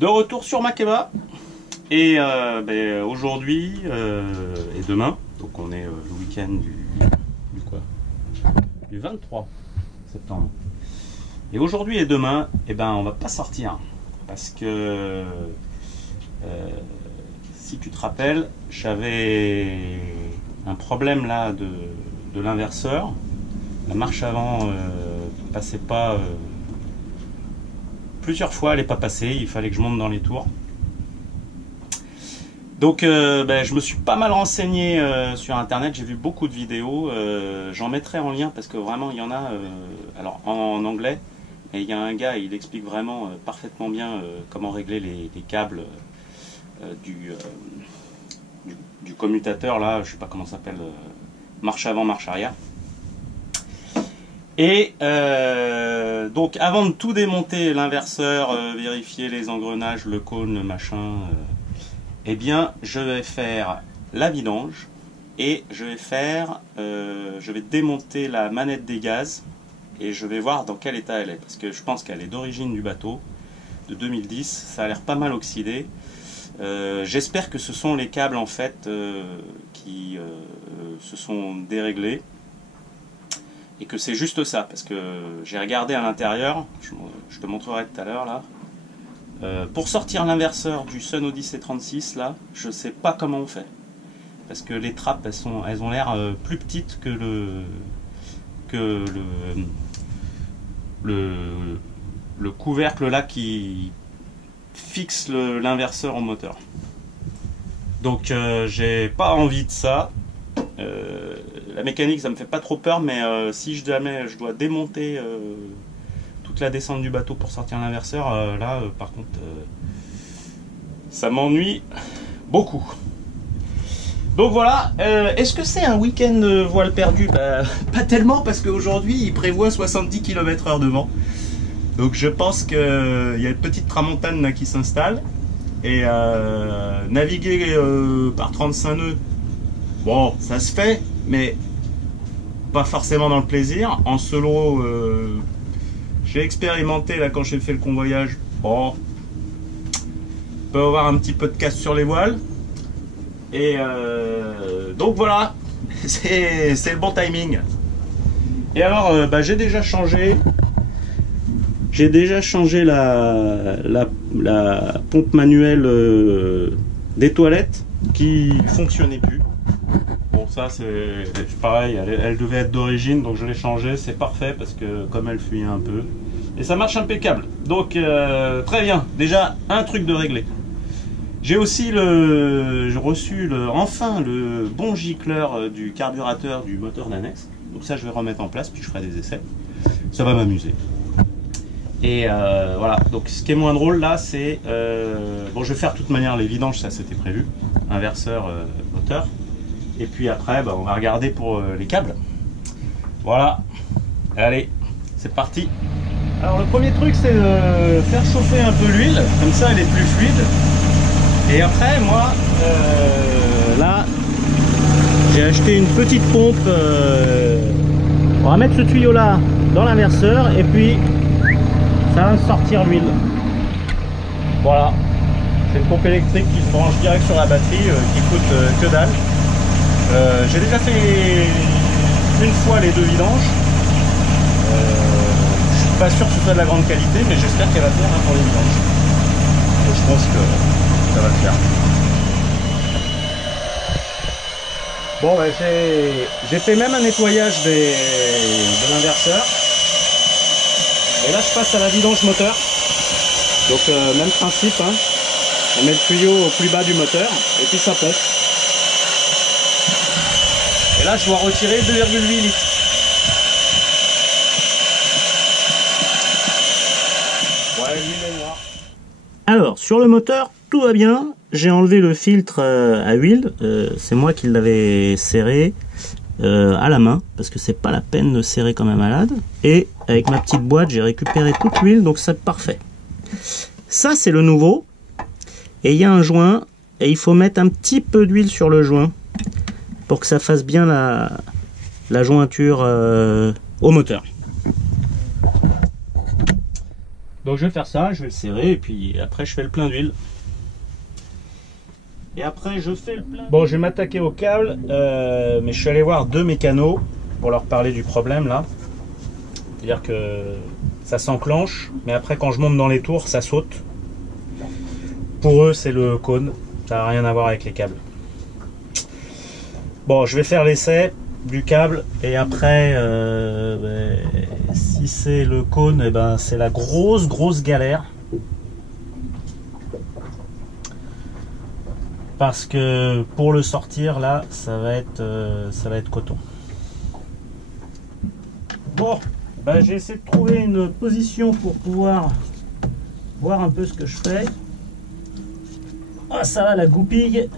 De retour sur Makeba. Et aujourd'hui et demain, donc on est le week-end du 23 septembre. Et aujourd'hui et demain, on va pas sortir. Parce que si tu te rappelles, j'avais un problème là de l'inverseur. La marche avant passait pas plusieurs fois, elle n'est pas passée, il fallait que je monte dans les tours. Donc je me suis pas mal renseigné sur internet, j'ai vu beaucoup de vidéos, j'en mettrai en lien parce que vraiment il y en a alors en anglais, et il y a un gars, il explique vraiment parfaitement bien comment régler les câbles du commutateur là, je sais pas comment ça s'appelle, marche avant, marche arrière. Et donc avant de tout démonter, l'inverseur, vérifier les engrenages, le cône, le machin, je vais faire la vidange et je vais démonter la manette des gaz et je vais voir dans quel état elle est, parce que je pense qu'elle est d'origine du bateau de 2010, ça a l'air pas mal oxydé. J'espère que ce sont les câbles en fait qui se sont déréglés. Et que c'est juste ça, parce que j'ai regardé à l'intérieur, je te montrerai tout à l'heure là. Pour sortir l'inverseur du Sun Odyssey 36 là, je sais pas comment on fait. Parce que les trappes elles ont l'air plus petites que le couvercle là qui fixe l'inverseur au moteur. Donc j'ai pas envie de ça. La mécanique ça me fait pas trop peur, mais si jamais je dois démonter toute la descente du bateau pour sortir l'inverseur, là par contre ça m'ennuie beaucoup. Donc voilà, est-ce que c'est un week-end voile perdue? Pas tellement, parce qu'aujourd'hui il prévoit 70 km/h de vent, donc je pense qu'il y a une petite tramontane là qui s'installe, et naviguer par 35 nœuds, bon, ça se fait, mais pas forcément dans le plaisir. En solo, j'ai expérimenté là quand j'ai fait le convoyage. Bon, on peut avoir un petit peu de casse sur les voiles. Et donc voilà, c'est le bon timing. Et alors, j'ai déjà changé la pompe manuelle des toilettes qui fonctionnait plus. Bon, ça c'est pareil, elle devait être d'origine, donc je l'ai changée, c'est parfait parce que comme elle fuyait un peu, et ça marche impeccable. Donc très bien, déjà un truc de réglé. J'ai aussi reçu enfin le bon gicleur du carburateur du moteur d'annexe. Donc ça je vais remettre en place, puis je ferai des essais. Ça va m'amuser. Et voilà, donc ce qui est moins drôle là, c'est bon, je vais faire de toute manière les vidanges, ça c'était prévu, inverseur, moteur. Et puis après, on va regarder pour les câbles. Voilà. Allez, c'est parti. Alors le premier truc, c'est de faire chauffer un peu l'huile. Comme ça, elle est plus fluide. Et après, moi, là, j'ai acheté une petite pompe. On va mettre ce tuyau-là dans l'inverseur. Et puis, ça va sortir l'huile. Voilà. C'est une pompe électrique qui se branche direct sur la batterie, qui coûte que dalle. J'ai déjà fait une fois les deux vidanges. Je suis pas sûr que ce soit de la grande qualité, mais j'espère qu'elle va faire pour les vidanges. Donc je pense que ça va le faire. Bon, j'ai fait même un nettoyage de l'inverseur. Et là je passe à la vidange moteur. Donc même principe, hein. On met le tuyau au plus bas du moteur et puis ça pompe. Et là, je dois retirer 2,8 litres. Ouais, l'huile est noire. Alors, sur le moteur, tout va bien. J'ai enlevé le filtre à huile. C'est moi qui l'avais serré à la main, parce que c'est pas la peine de serrer comme un malade. Et avec ma petite boîte, j'ai récupéré toute l'huile, donc c'est parfait. Ça, c'est le nouveau. Et il y a un joint, et il faut mettre un petit peu d'huile sur le joint pour que ça fasse bien la jointure au moteur. Donc je vais faire ça, je vais le serrer et puis après je fais le plein d'huile. Et après je fais le plein. Bon, je vais m'attaquer au câble, mais je suis allé voir 2 mécanos pour leur parler du problème là. C'est-à-dire que ça s'enclenche, mais après quand je monte dans les tours, ça saute. Pour eux, c'est le cône, ça n'a rien à voir avec les câbles. Bon, je vais faire l'essai du câble et après, si c'est le cône, eh ben, c'est la grosse galère. Parce que pour le sortir là, ça va être coton. Bon, ben, j'ai essayé de trouver une position pour pouvoir voir un peu ce que je fais. Ah, ça va, la goupille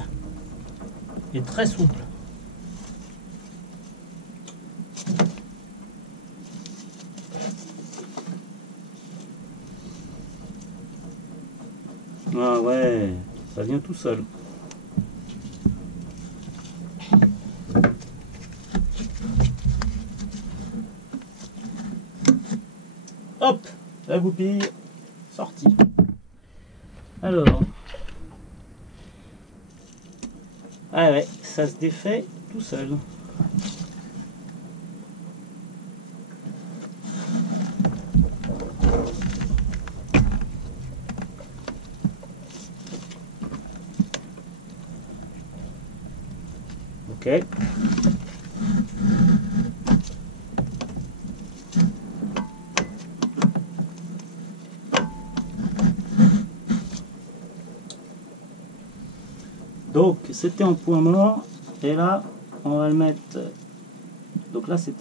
est très souple. Ah ouais, ça vient tout seul. Hop, la goupille sortie. Alors, ah ouais, ça se défait tout seul. Ok. Donc c'était en point mort et là on va le mettre, donc là c'est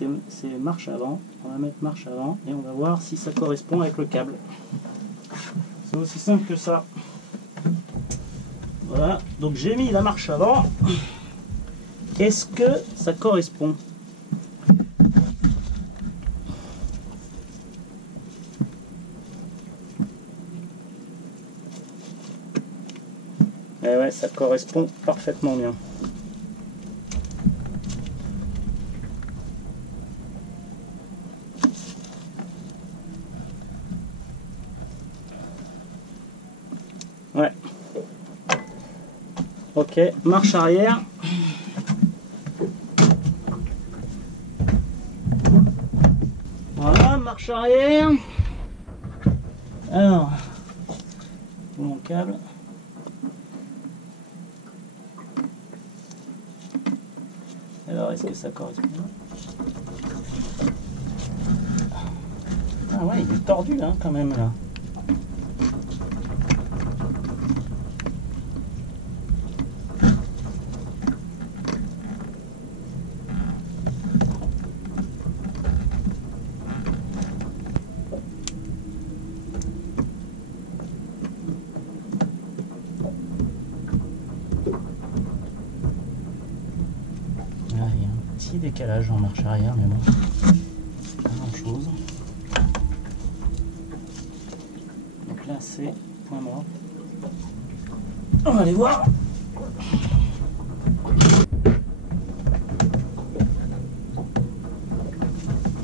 marche avant, on va mettre marche avant et on va voir si ça correspond avec le câble. C'est aussi simple que ça. Voilà, donc j'ai mis la marche avant. Est-ce que ça correspond? Eh ouais, ça correspond parfaitement bien. Ouais. Ok, marche arrière. Voilà, marche arrière. Alors, mon câble. Alors, est-ce que ça correspond? Ah ouais, il est tordu là, quand même là. Décalage en marche arrière, mais bon, pas grand chose. Donc là c'est point mort. On va aller voir.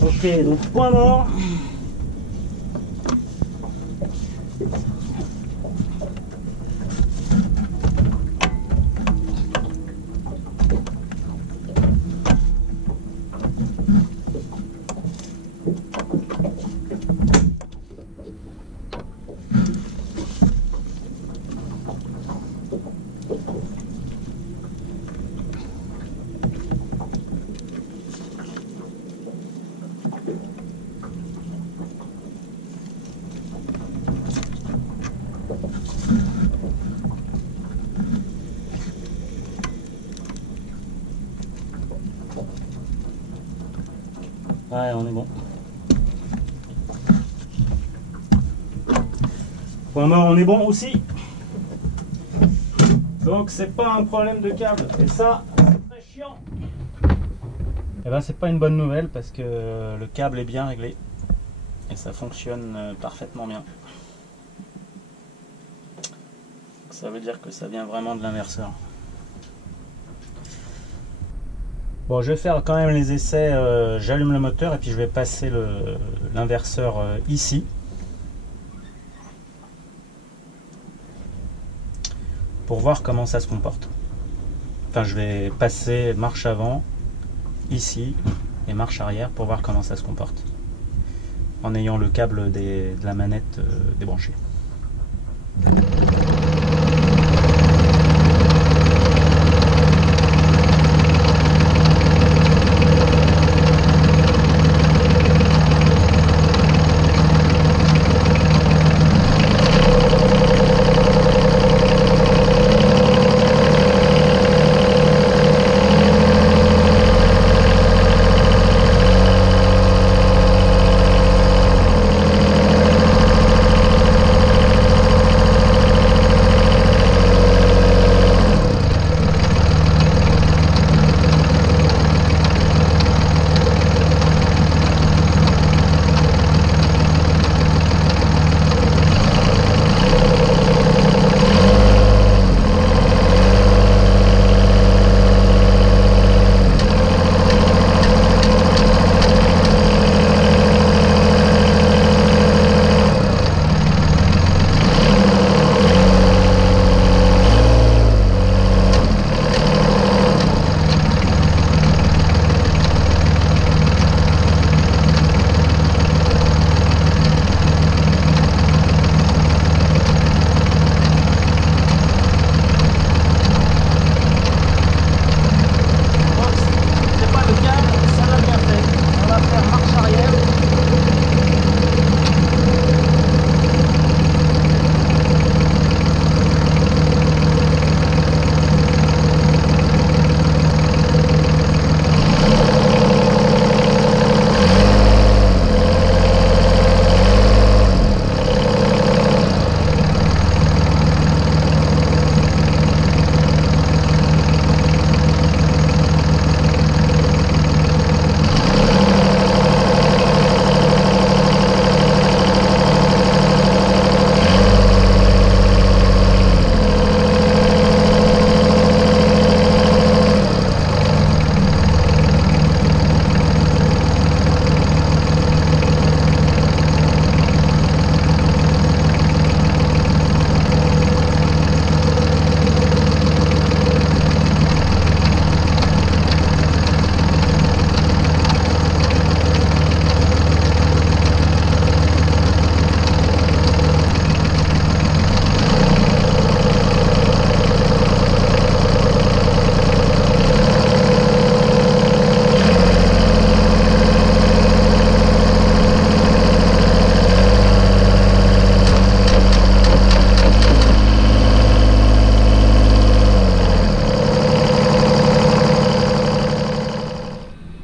Ok, donc point mort. Ouais, on est bon. Point mort, on est bon aussi. Donc c'est pas un problème de câble. Et ça, c'est très chiant. Et ben c'est pas une bonne nouvelle parce que le câble est bien réglé. Et ça fonctionne parfaitement bien. Ça veut dire que ça vient vraiment de l'inverseur. Bon, je vais faire quand même les essais, j'allume le moteur et puis je vais passer l'inverseur ici. pour voir comment ça se comporte. Enfin, je vais passer marche avant ici et marche arrière pour voir comment ça se comporte en ayant le câble de la manette débranché.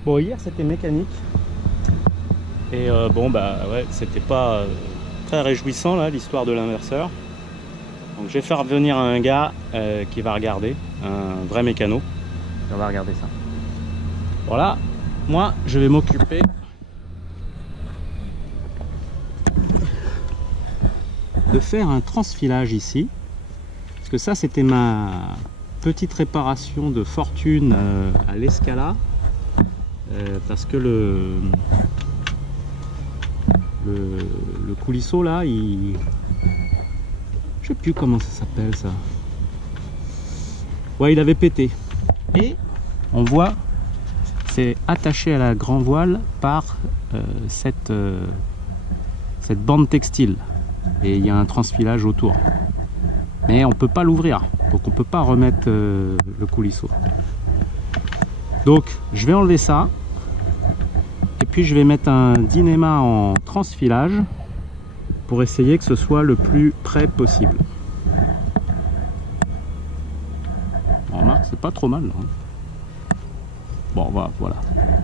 Bon, hier c'était mécanique et bon bah ouais, c'était pas très réjouissant là l'histoire de l'inverseur. Donc je vais faire venir un gars qui va regarder, un vrai mécano. On va regarder ça. Voilà, moi je vais m'occuper de faire un transfilage ici, parce que ça c'était ma petite réparation de fortune à l'Escala. Parce que le coulisseau là, je sais plus comment ça s'appelle ça. Ouais, il avait pété. Et on voit, c'est attaché à la grand voile par cette bande textile. Et il y a un transfilage autour. Mais on peut pas l'ouvrir, donc on peut pas remettre le coulisseau. Donc je vais enlever ça. Et puis je vais mettre un Dynéma en transfilage pour essayer que ce soit le plus près possible. On remarque, c'est pas trop mal. Hein. Bon, voilà.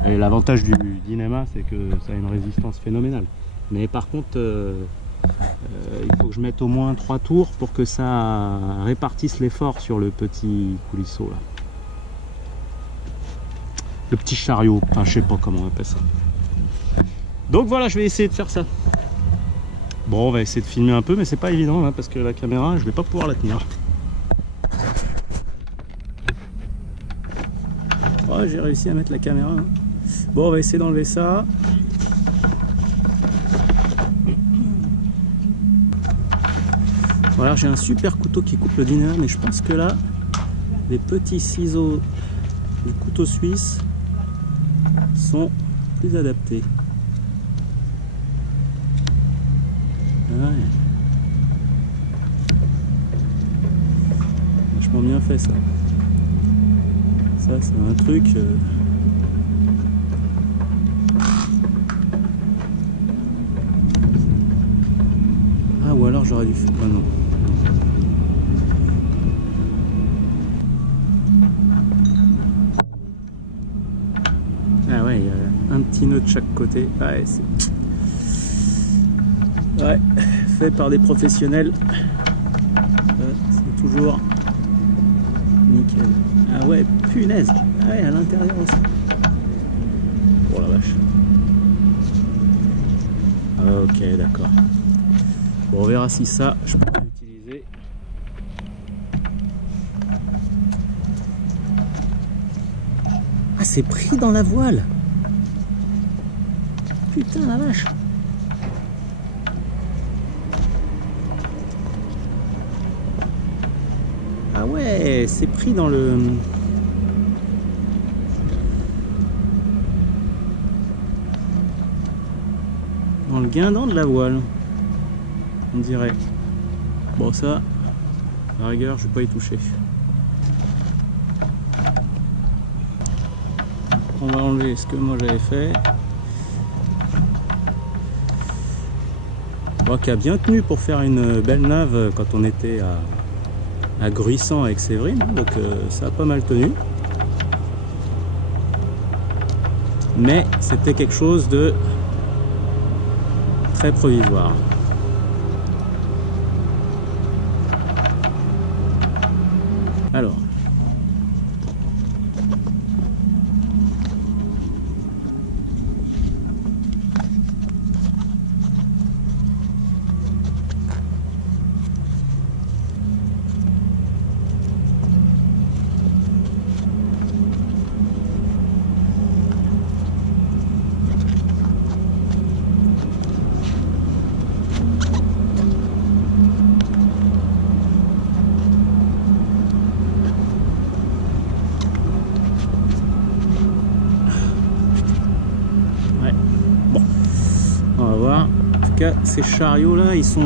Et l'avantage du Dynéma, c'est que ça a une résistance phénoménale. Mais par contre, il faut que je mette au moins 3 tours pour que ça répartisse l'effort sur le petit coulisseau là. Le petit chariot, enfin je sais pas comment on appelle ça. Donc voilà, je vais essayer de faire ça. Bon, on va essayer de filmer un peu, mais c'est pas évident là, parce que la caméra, je vais pas pouvoir la tenir. Ouais, j'ai réussi à mettre la caméra. Hein. Bon, on va essayer d'enlever ça. Voilà, j'ai un super couteau qui coupe le dîner, mais je pense que là, les petits ciseaux du couteau suisse sont plus adaptés. Ouais. Vachement bien fait ça. Ça c'est un truc... Ah ou alors j'aurais dû faire... Ah non. Ah ouais, il y a un petit nœud de chaque côté. Ouais, c'est... Ouais, fait par des professionnels. C'est toujours nickel. Ah ouais, punaise. Ah ouais, à l'intérieur aussi. Oh la vache. Ok, d'accord. Bon, on verra si ça, je peux l'utiliser. Ah, c'est pris dans la voile. Putain, la vache. Ah ouais, c'est pris dans le... dans le guindon de la voile, on dirait. Bon ça, à la rigueur, je vais pas y toucher. On va enlever ce que moi j'avais fait. Bon, qui a bien tenu pour faire une belle nave quand on était à Gruissant avec Séverine, donc ça a pas mal tenu. Mais c'était quelque chose de très provisoire. Alors, ces chariots là, ils sont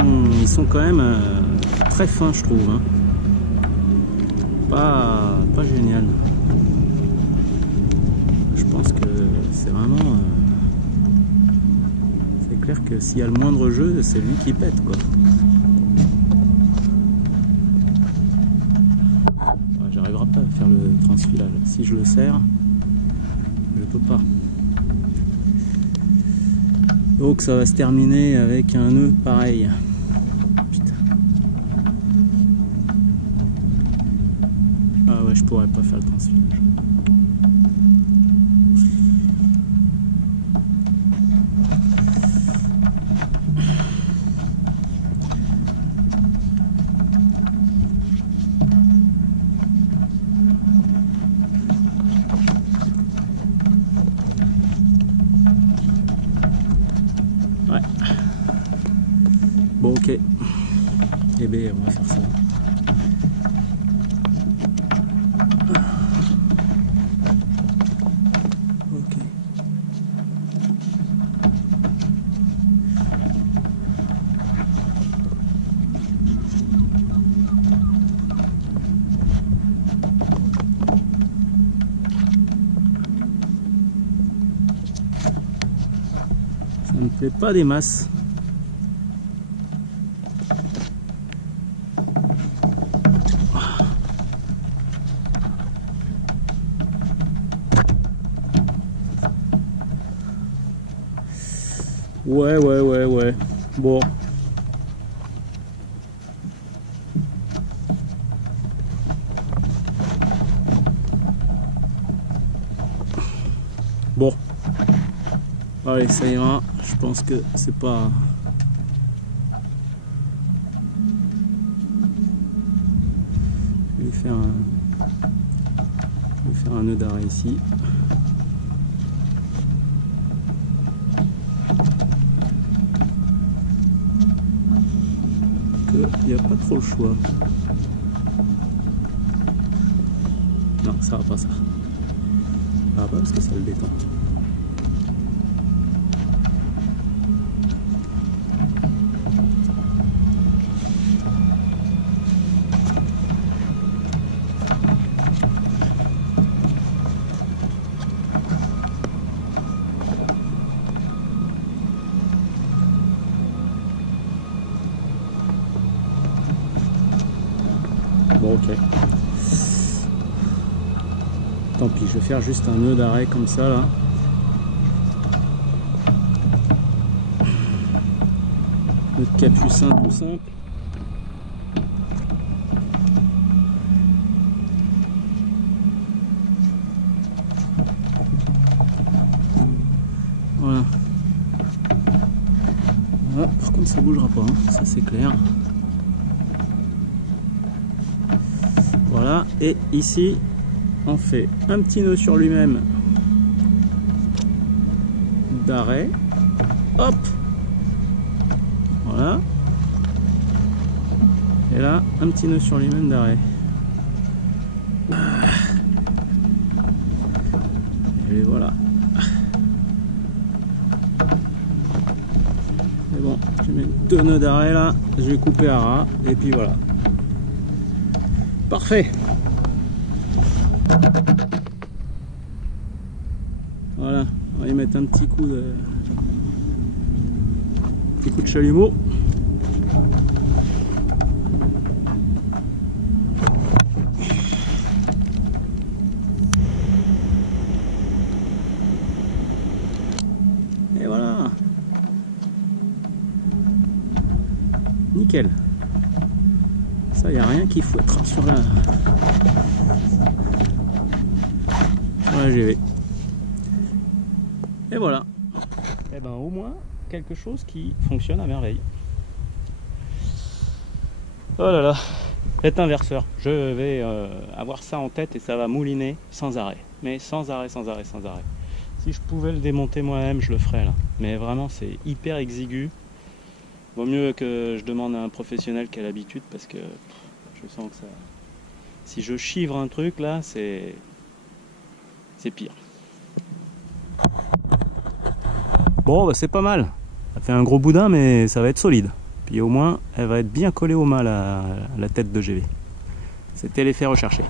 quand même très fins, je trouve, hein. Pas génial. Je pense que c'est vraiment c'est clair que s'il y a le moindre jeu, c'est lui qui pète, quoi. J'arriverai pas à faire le transfilage. Si je le serre, je peux pas. Donc ça va se terminer avec un nœud pareil. Putain. Ah ouais, je pourrais pas faire le transfilage. Ouais. Bon, ok. Eh bien, on va faire ça. Ok. Ça ne plaît pas des masses. Ouais. Bon. Bon. Allez, ça ira. Je pense que c'est pas... Je vais faire un nœud d'arrêt ici. Que il n'y a pas trop le choix. Non, ça va pas ça. Ça va pas parce que ça le détend. Bon, ok. Tant pis, je vais faire juste un nœud d'arrêt comme ça là. Nœud de capucin tout simple. Voilà. Voilà. Par contre ça bougera pas, hein. Ça c'est clair. Voilà, et ici on fait un petit nœud sur lui-même d'arrêt, hop, voilà, et là un petit nœud sur lui-même d'arrêt. Et voilà. C'est bon, je mets 2 nœuds d'arrêt là, je vais couper à ras, et puis voilà. Parfait. Voilà, on va y mettre un petit coup de chalumeau. Et voilà. Nickel. Ça, il n'y a rien qui fouettera sur la GV. Et voilà. Et ben au moins quelque chose qui fonctionne à merveille. Oh là là, cet inverseur, je vais avoir ça en tête et ça va mouliner sans arrêt. Mais sans arrêt, sans arrêt, sans arrêt. Si je pouvais le démonter moi-même, je le ferais là. Mais vraiment, c'est hyper exigu. Vaut mieux que je demande à un professionnel qui a l'habitude parce que je sens que ça... Si je chivre un truc là, c'est pire. Bon, bah, c'est pas mal. Ça fait un gros boudin, mais ça va être solide. Puis au moins, elle va être bien collée au mât, la tête de GV. C'était l'effet recherché.